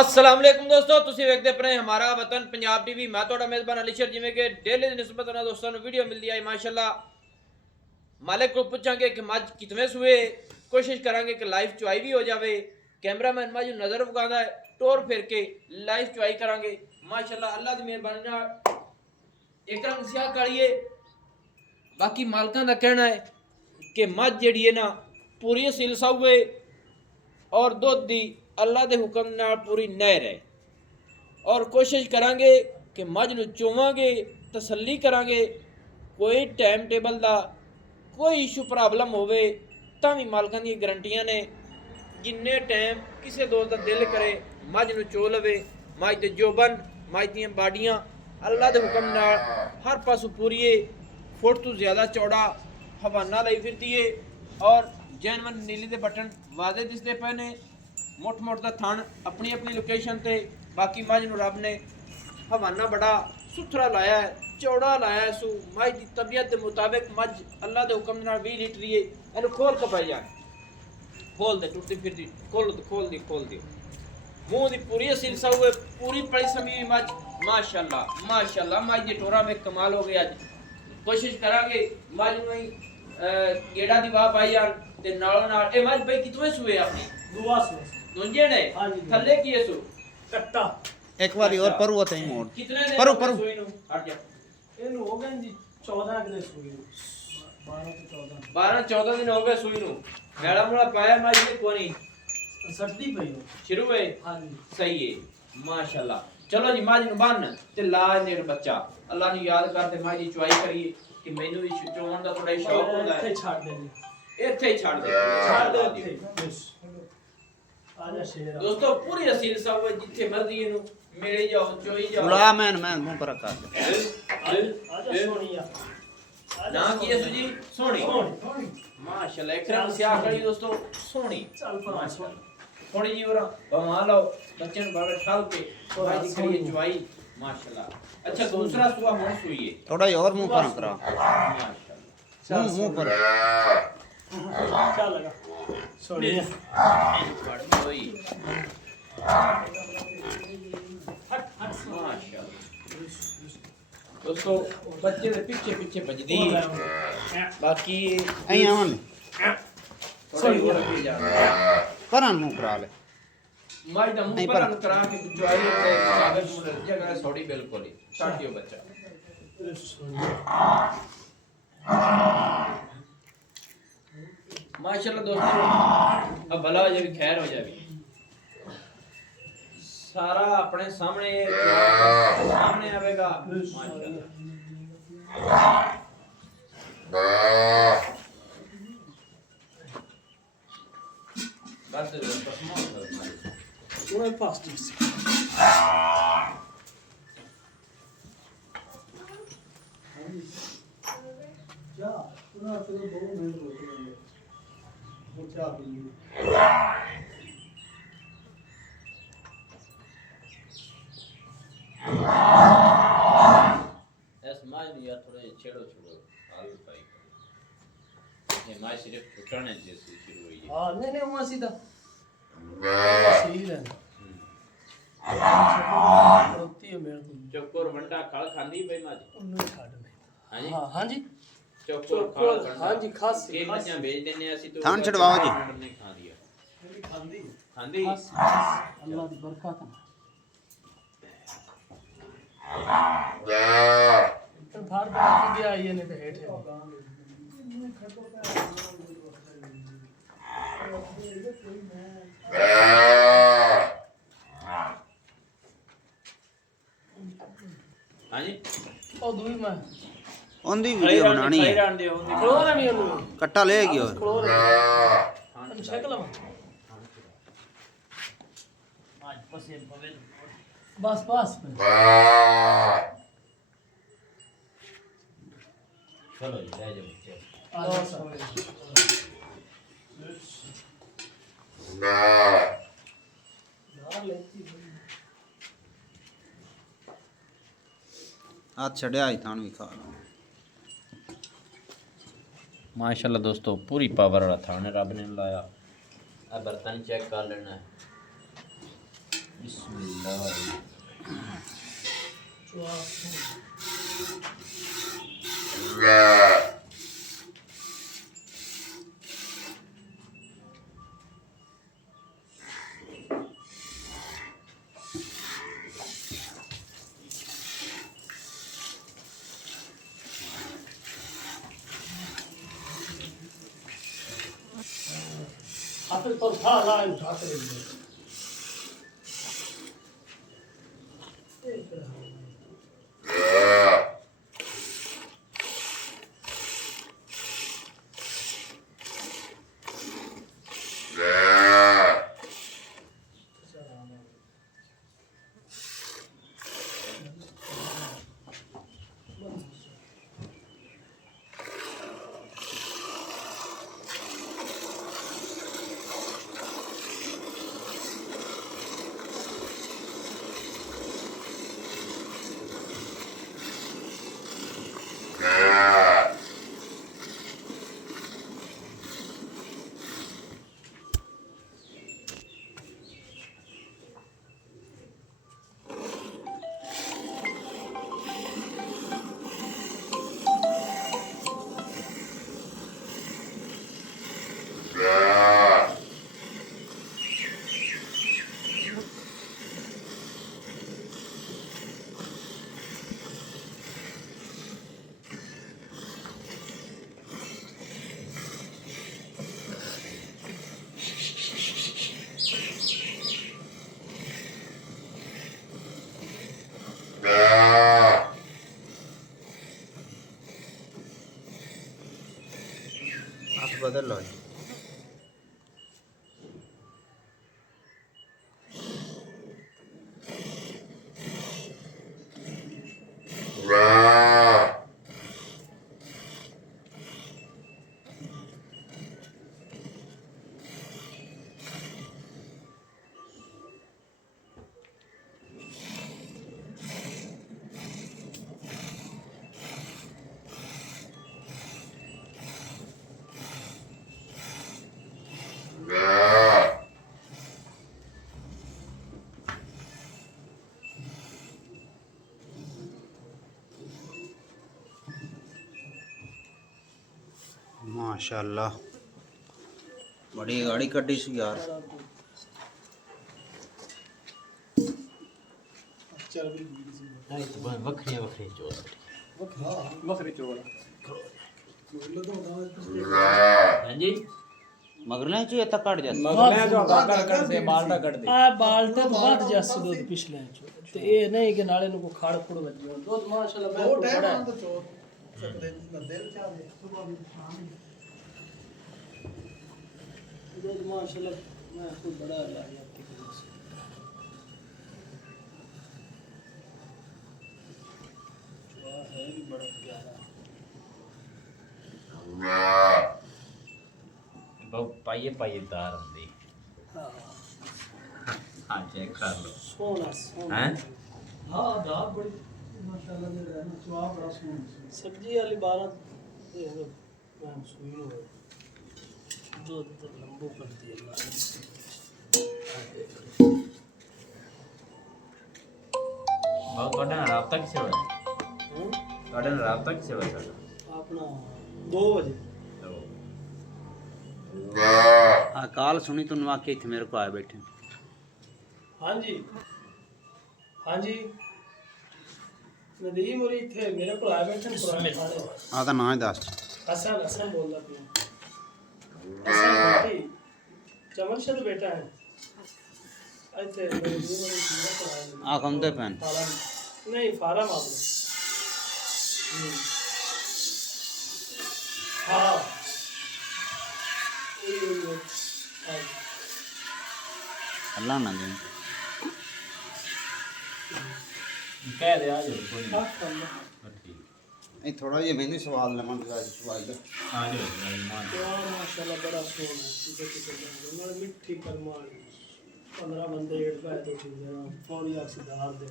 अस्सलाम वालेकुम दोस्तों ਤੁਸੀਂ ਵੇਖਦੇ ਪਏ ਹਮਾਰਾ ਵਤਨ ਪੰਜਾਬ ਟੀਵੀ ਮੈਂ ਤੁਹਾਡਾ ਮੇਜ਼ਬਾਨ ਅਲੀਸ਼ਰ ਜਿਵੇਂ ਕਿ ਡੇਲੀ ਦੀ ਨਿਸਬਤ ਨਾਲ ਦੋਸਤਾਂ ਨੂੰ ਵੀਡੀਓ ਮਿਲਦੀ ਹੈ ਮਾਸ਼ਾਅੱਲਾ ਮਾਲਿਕ को पूछांगे कि मज कितने सूए कोशिश करांगे कि लाइव चुआई भी हो जाए कैमरामैन मज नज़र वगांदा है टोर फिर के लाइव चुआई करांगे माशाअल्लाह अल्लाह दी मेहरबानी नाल एक रंग सियाह काली है बाकी मालकां दा कहना है कि मज जिहड़ी है ना पूरी असील साऊ है और दुध दी अल्लाह के हुक्म नाल पूरी नहर है और कोशिश करांगे कि मझ नूं चोवांगे तसल्ली करांगे कोई टाइम टेबल का कोई इशू प्रॉब्लम होवे तां भी मालकां दी गारंटियां ने जिन्ने टाइम किसी दोस्त का दिल करे मझ नूं चो लवे मझ दे जोबन मझ दियां बाडियां अल्लाह के हुक्म नाल हर पासों पूरी है फुट तो ज़्यादा चौड़ा हवाना लाई फिरती है और जैनवन नीली के बटन वादे दिसते पे ने मुठ मुठ का थन अपनी अपनी लोकेशन से बाकी मझ नूं रब ने हवाना बड़ा सुथरा लाया है चौड़ा लाया है सू मझ की तबीयत के मुताबिक मझ अल्लाह के हुक्म नाल 20 लीटर ही इन्हू खोल के पाई जाए खोल दे टुटती फिरती खोल दी मुँह की पूरी असील साऊ है पूरी पड़ी समी मझ माशाअल्लाह मझ की टोरा में कमाल हो गया अज कोशिश करांगे मझ नूं गेड़ा दी वाह पाई जान ते नालों नाल ए मझ भाई कितने सूए अपनी दुआ से दुंजे ने थल्ले की है सू कट्टा एक बारी और परू होते हैं मोड़ कितने दिन परू हो गए परू सूई नूं हट जा ਇਹਨੂੰ ਹੋ ਗਏ ਜੀ 14 ਕਿਲੇ ਸੂਈ 12 ਤੋਂ 12 14 दिन हो गए सूई नूं मेला मुड़ा पाया मझ ने कोनी 14 सट्टी पई हो शुरू है ਹਾਂਜੀ सही है माशाल्लाह चलो जी मझ नूं बन ते ला ने बच्चा अल्लाह ने याद करते मझ दी चुआई करिए कि मैनू भी चोण दा थोड़ा शौक हुंदा ਇੱਥੇ है ਛੱਡ ਦੇ ਜੀ ਇੱਥੇ ही छाड़ दे ਛੱਡ ਦੇ ਇੱਥੇ ਆ ਜਾ ਸ਼ੇਰ दोस्तों पूरी असील सब जिथे मर्जी इनू मिले जाओ चोई जाओ बुला मैन मुंह पर रखा ਆ ਜਾ ਸੋਨੀਆ ना की है सुजी सोनी ਸੋਹਣੀ माशाल्लाह एक रंग स्याह कड़ी दोस्तों सोनी ਚੱਲ ਪਰ माशाल्लाह थोड़ी जी और भवा लो बच्चे ने बाबे ठाल के भाई दी करिए चुआई माशाल्लाह अच्छा दूसरा सुआ होने सुई है थोड़ा ही और मुंह पर करा माशाल्लाह मुंह पर ਚੱਲ ਲਗਾ ਸੋਨੀਆ बड़ में होई ਹਟ ਹਟ माशाल्लाह दोस्तों बच्चे दे पीछे पीछे भजदी बाकी ऐ आवन थोड़ी और भी जा परन मुंह करा ले माई दा मुंह नहीं, पर पर- करा के चुआई ते कागज मुंह जगह सोड़ी बिल्कुल ही साटियो बच्चा माशाल्लाह दोस्तों अब भला हो जाए खैर हो जाए सारा अपने सामने आवेगा माशाल्लाह बस ਉਹਨੇ ਫਾਸਟ ਜਾ ਉਹਨਾਂ ਤੋਂ 2 ਮਿੰਟ ਰੁਕ ਲੈਂਦੇ ਉਹ ਚਾਹ ਪੀ ऐस माज नहीं यार थोड़े छेड़ो आलू पाई ये माज सिर्फ फुटने जैसी शुरू हुई है ਹਾਂ ਨਹੀਂ ਉਹ ਅਸੀਂ ਤਾਂ ਸਹੀ ਰਹਿ ਰੋਤੀ ਹੈ ਮੇਰੇ ਕੋਲ चौकोर वंडा खड़ खांदी भाई माज ਉਹਨੂੰ ਛੱਡ ਦੇ हाँ जी ਹਾਂ ਹਾਂਜੀ चौकोर खड़ ਚੋਕਰ वंडा ਹਾਂਜੀ ਖਾਸ के मजा भेज देने ਅਸੀਂ तो थान छड़वाओ जी। ने खा दिया ਖਾਂਦੀ खांदी ਖਾਸ ਅੱਲਾਹ ਦੀ ਬਰਕਤ ਤੇ ਬਾਹਰ ਬਣਾ ਕੇ ਆਈ ਨੇ ਤੇ ਹੇਠ हाँ जी ਉਹ ਦੂਈ ਮੈਂ ओंदी वीडियो बनानी है रान दे ओंदी ਖਲੋਰ ਨਹੀਂ ਉਹਨੂੰ कट्टा लेगी और ਖਲੋਰ ਤੈਨੂੰ ਛਕ ਲਵਾਂ आज पसे पवे ਬਸ ਬਸ चलो जी ले जाओ बच्चे ਆ ਜਾ ਸੋਏ ਨਾ ਲੈਤੀ हाथ छड़या ही थान भी खा लो माशाल्लाह दोस्तों पूरी पावर वाला थाने रब ने लाया अब बर्तन चेक कर लेना है बिस्मिल्लाह। हाफिज पर था ला उठा कर आप बदल लो माशाल्लाह बड़ी गाड़ी कड्डी सी यार चर्बी नहीं तो वखरी वखरी चोर बकरी चोर हां जी मगरले च इतना कट जा मगरले जो काकर कर दे बाल्टा कर दे आ बाल्टा तो बात जैसे दूध पिछले तो ये नहीं कि नाले को खाड़ खुड़ बच गया दूध माशाल्लाह मैं तो बड़ा तो चोर सकते दिल क्या दे सुबह भी शाम दूध माशाल्लाह मैं खुद बड़ा लाया आपकी वजह से वाह है भी बड़ा प्यारा बहुत पाइए तार होंदी हां हां चेक कर लो सोना सोना हैं हां दाल बड़ी माशाल्लाह दे रहा है ना स्वाद बड़ा सोना सब्जी वाली 12 ये मैं सुई हो दूध तो लंबो कर दिया बहुत ਤੁਹਾਡਾ ਨਾਲ ਰਾਬਤਾ ਕਿਸੇ ਹੋਇਆ ਤੁਹਾਡਾ ਨਾਲ ਰਾਬਤਾ ਕਿਸੇ ਹੋਇਆ ਸਾਡਾ अपना 2 बजे हाँ काल सुनी तो वाकई थे मेरे को आए बैठे हाँ जी नदीम और थे मेरे को आए बैठे पुराने थाने हाँ तो ना ही दस हसन हसन बोल रहा था हसन बेटी चमन शद बेटा है ऐसे नदीम और मेरे को आए आ कम दे पैन नहीं फार्म आपने हाँ अल्लाह ना दे ਕਹਿ ਦੇ ਆ ਜਾਓ ਕੋਈ हाँ ਠੀਕ ये थोड़ा ये मैंने सवाल लेमन का सवाल का ਆ ਜਾਓ ਭਾਈ ਮਾਨ माशाल्लाह बड़ा सोना है किसे मैं मिट्टी करमाल 15 बंदे एड पे तो ठीक है थोड़ी ऑक्सीदार दे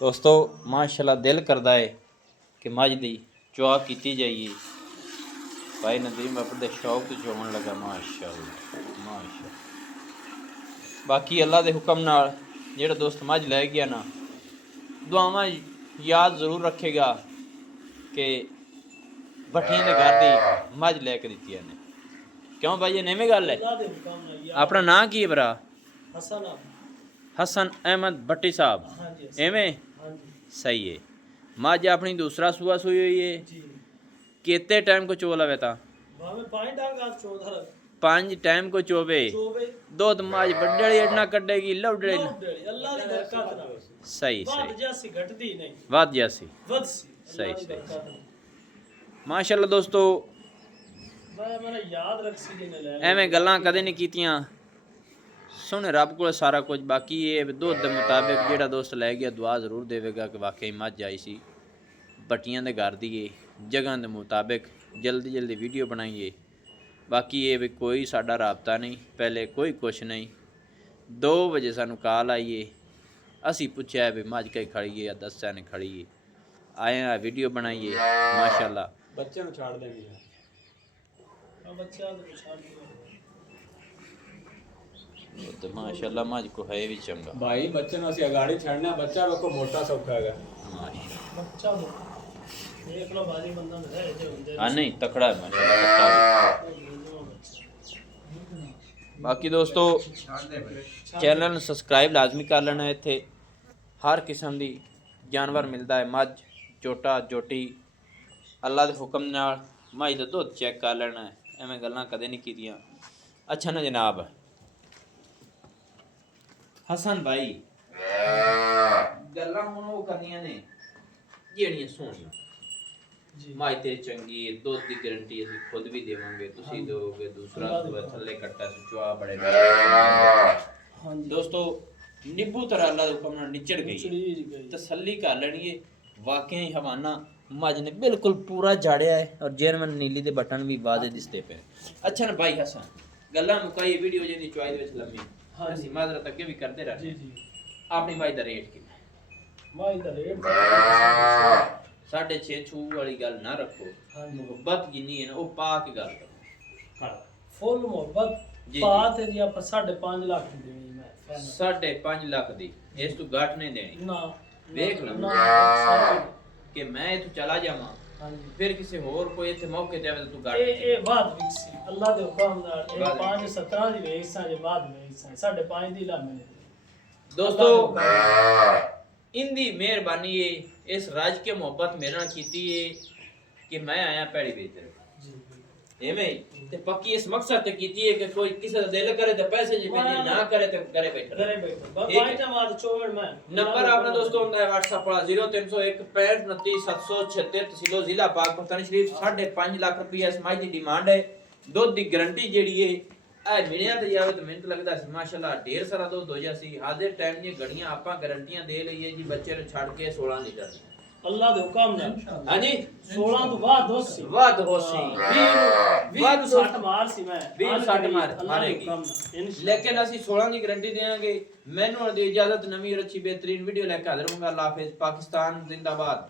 ਦੋਸਤੋ ਮਾਸ਼ਾਅੱਲਾ ਦਿਲ ਕਰਦਾ ਹੈ ਕਿ ਮੱਝ ਦੀ ਚੁਆ ਕੀਤੀ ਜਾਈਏ ਭਾਈ ਨਦੀਮ ਆਪਣੇ ਸ਼ੌਕ ਤੋਂ ਚੋਣ ਲੱਗਾ ਮਾਸ਼ਾਅੱਲਾ ਬਾਕੀ ਅੱਲਾ ਦੇ ਹੁਕਮ ਨਾਲ ਜਿਹੜਾ ਦੋਸਤ ਮੱਝ ਲੈ ਗਿਆ ਨਾ ਦੁਆਵਾਂ ਯਾਦ ਜ਼ਰੂਰ ਰੱਖੇਗਾ ਕਿ ਭੱਟੀਆਂ ਦੇ ਘਰ ਦੀ ਮੱਝ ਲੈ ਕੇ ਦਿੱਤੀ ਇਹਨੇ ਕਿਉਂ ਭਾਈ ਇਹ ਨਵੇਂ ਗੱਲ ਹੈ ਅੱਲਾ ਦੇ ਹੁਕਮ ਨਾਲ ਯਾਰ ਆਪਣਾ ਨਾਂ ਕੀ ਹੈ ਭਰਾ ਹਸਨ ਆ हसन अहमद भट्टी साहब हाँ जी एवें हाँ जी सही है मझ अपनी दूसरा सुबह सुई हुई है जी कितने टाइम को चोला बेटा भावे 5 डांग आज 14 5 टाइम को चोवे चोवे दूध मझ बड्डड़ी अडना कड्डेगी लवडड़ी अल्लाह दी बरकत नाल सही बात सही जैसी घटदी नहीं वाद जैसी वदसी सही, अल्लाह दी सही। बरकत नाल। माशाल्लाह दोस्तों मैं याद रख सी ने ले एवें गल्लां कदे नहीं कीतियां सोने रब को सारा कुछ बाकी ये दुध के मुताबिक जेड़ा दोस्त लै गया दुआ जरूर देवेगा कि वाकई मझ आई सी बट्टियां दे घर दी जगह के मुताबिक जल्दी जल्दी वीडियो बनाइए बाकी ये भी कोई साडा राबता नहीं पहले कोई कुछ नहीं 2 बजे सानू कॉल आई है असी पूछा भी मझ कहीं खड़ी है या दस्या ने खड़ी है आए हैं वीडियो बनाइए माशाल्लाह बच्चे ਨੂੰ ਛੱਡ ਦੇਵੀਂ बच्चा तो छाड़ दिया तो माशाल्लाह मझ को है भी चंगा ਭਾਈ ਬੱਚੇ ਨੂੰ ਅਸੀਂ ਅਗਾੜੀ ਛੱਡਣਾ ਬੱਚਾ ਵੇਖੋ ਮੋਟਾ ਸੌਖਾ ਹੈਗਾ माशाल्लाह बच्चा तो देख लो बाजी बंदा में है जो होंदे हाँ नहीं तकड़ा है माशाल्लाह बाकी दोस्तों चैनल ਨੂੰ ਸਬਸਕ੍ਰਾਈਬ ਲਾਜ਼ਮੀ ਕਰ ਲੈਣਾ ਇੱਥੇ ਹਰ ਕਿਸਮ ਦੀ ਜਾਨਵਰ ਮਿਲਦਾ ਹੈ ਮੱਝ ਝੋਟਾ ਝੋਟੀ ਅੱਲਾ ਦੇ ਹੁਕਮ ਨਾਲ ਮੱਝ ਦਾ ਦੁੱਧ ਚੈੱਕ ਕਰ ਲੈਣਾ ਹੈ ਐਵੇਂ ਗੱਲਾਂ ਕਦੇ ਨਹੀਂ ਕੀਤੀਆਂ ਅੱਛਾ ਨਾ ਜਨਾਬ ਹਸਨ ਭਾਈ ਗੱਲਾਂ ਹੁਣ ਉਹ ਕਰਨੀਆਂ ਨੇ ਜਿਹੜੀਆਂ ਸੋਹਣੀਆਂ जी ਮਾਈ ਤੇ ਚੰਗੀ ਹੈ ਦੁੱਧ ਦੀ ਗਾਰੰਟੀ ਅਸੀਂ ਖੁਦ ਵੀ ਦੇਵਾਂਗੇ ਤੁਸੀਂ ਦੋਗੇ ਦੂਸਰਾ ਸੂਆ ਥੱਲੇ ਕੱਟਾ ਸੁਚਵਾ ਬੜੇ हाँ जी ਦੋਸਤੋ ਨਿੱਬੂ ਤਰ੍ਹਾਂ ਅੱਲਾ ਦੇ ਹੁਕਮ ਨਾਲ ਨਿਚੜ ਗਈ चली गई ਤਸੱਲੀ ਕਰ ਲੈਣੀ ਹੈ ਵਾਕਿਆ ਹੀ ਹਵਾਨਾ ਮੱਝ ਨੇ ਬਿਲਕੁਲ ਪੂਰਾ ਝਾੜਿਆ ਹੈ ਔਰ ਜਰਮਨ ਨੀਲੀ ਦੇ ਬਟਨ ਵੀ ਵਾਜ਼ੇ ਦਿਸਦੇ ਪਏ ਅੱਛਾ ਨਾ ਭਾਈ ਹਸਨ ਗੱਲਾਂ ਮੁਕਾਈ ਵੀਡੀਓ ਜਿਹਦੀ ਚੁਆਈ ਦੇ ਵਿੱਚ ਲੰਮੀ हाँ ਅਸੀਂ जी ਮਾਜ਼ਰਤ ਅੱਗੇ ਵੀ ਕਰਦੇ जी ਰਹਿੰਦੇ जी ਆਪਣੀ ਮਾਈ ਦਾ ਰੇਟ ਕਿੰਨਾ माई दा रेट 6.5 ਛੂ ਵਾਲੀ ਗੱਲ ਨਾ ਰੱਖੋ हाँ जी ਮੁਹੱਬਤ ਜਿੰਨੀ ਹੈ ਨਾ ਉਹ ਪਾ ਕੇ ਗੱਲ ਕਰੋ फुल मोहब्बत जी, बात है जी आप 5.5 लाख की देनी मैं फाइनल 5.5 ਲੱਖ ਦੀ ਇਸ ਤੋਂ ਘੱਟ ਨਹੀਂ ਦੇਣੀ ना देख लो। ना सारे ਕਿ ਮੈਂ ਇੱਥੋਂ ਚਲਾ ਜਾਵਾਂ हाँ जी ਫਿਰ ਕਿਸੇ ਹੋਰ ਕੋਈ ਇੱਥੇ ਮੌਕੇ ਤੇ ਆਵੇ ਤਾਂ ਤੂੰ ਘੱਟ ए बात विकसी अल्लाह दे हुक्म नाल ए बात 5.17 दी वेचसा जे बाद वेचसा 5.5 दी ला मैंने ਦੋਸਤੋ ਇੰਦੀ ਮਿਹਰਬਾਨੀ ਏ ਇਸ ਰਾਜ ਕੇ ਮੁਹੱਬਤ ਮੇਰੇ ਨਾਲ ਕੀਤੀ ਏ ਕਿ ਮੈਂ ਆਇਆ ਪੈੜੀ ਵੇਚ ਰਿਹਾ जी ਐਵੇਂ ਹੀ ਤੇ ਪੱਕੀ ਇਸ ਮਕਸਦ ਤੇ ਕੀਤੀ ਏ ਕਿ ਕੋਈ ਕਿਸੇ ਦਾ ਦਿਲ ਕਰੇ ਤੇ ਪੈਸੇ ਜੇ ਭੇਜੇ ਨਾ ਕਰੇ ਤੇ ਕਰੇ ਬੈਠਾ घरे बैठो बस ठीक है। 5 बाद 24 में नंबर आपने दोस्तों ਹੁੰਦਾ है WhatsApp वाला 0301 6529 776 तहसीलो ਜ਼ਿਲ੍ਹਾ ਪਾਕਿਸਤਾਨ ਸ਼ਰੀਫ 5.5 ਲੱਖ ਰੁਪਏ ਇਸ ਮਾਈ ਦੀ ਡਿਮਾਂਡ ਹੈ ਦੁੱਧ ਦੀ ਗਾਰੰਟੀ ਜਿਹੜੀ ਹੈ ਇਹ ਮਿਲਿਆ ਤੇ ਜਾਵੇ ਤਾਂ ਮੈਨੂੰ ਤਾਂ ਲੱਗਦਾ ਸੀ ਮਾਸ਼ਾਅੱਲਾ ਢੇਰ ਸਾਰਾ ਦੁੱਧ ਹੋ ਜਾ ਸੀ ਹਾਜ਼ਰ ਟਾਈਮ ਦੀਆਂ ਗੜੀਆਂ ਆਪਾਂ ਗਾਰੰਟੀਆਂ ਦੇ ਲਈਏ ਜੀ ਬੱਚੇ ਨੂੰ ਛੱਡ ਕੇ 16 ਲੀਟਰ अल्लाह दे हुक्म नाल ਹਾਂਜੀ 16 तो बाद होसी ਵੱਧ ਹੋ ਸੀ 20 60 मार सी मैं 20 60 ਮਾਰੇਗੀ लेकिन ਲੇਕਿਨ ਅਸੀਂ 16 ਦੀ ਗਾਰੰਟੀ ਦੇਵਾਂਗੇ ਮੈਨੂੰ ਹੁਣ ਦੀ ਇਜਾਜ਼ਤ ਨਵੀਂ ਔਰ ਅੱਛੀ ਬਿਹਤਰੀਨ ਵੀਡੀਓ ਲੈ ਕੇ ਹਾਜ਼ਰ ਹੋਵਾਂਗਾ ਅੱਲਾਹ ਹਾਫਿਜ਼ ਪਾਕਿਸਤਾਨ ਜ਼ਿੰਦਾਬਾਦ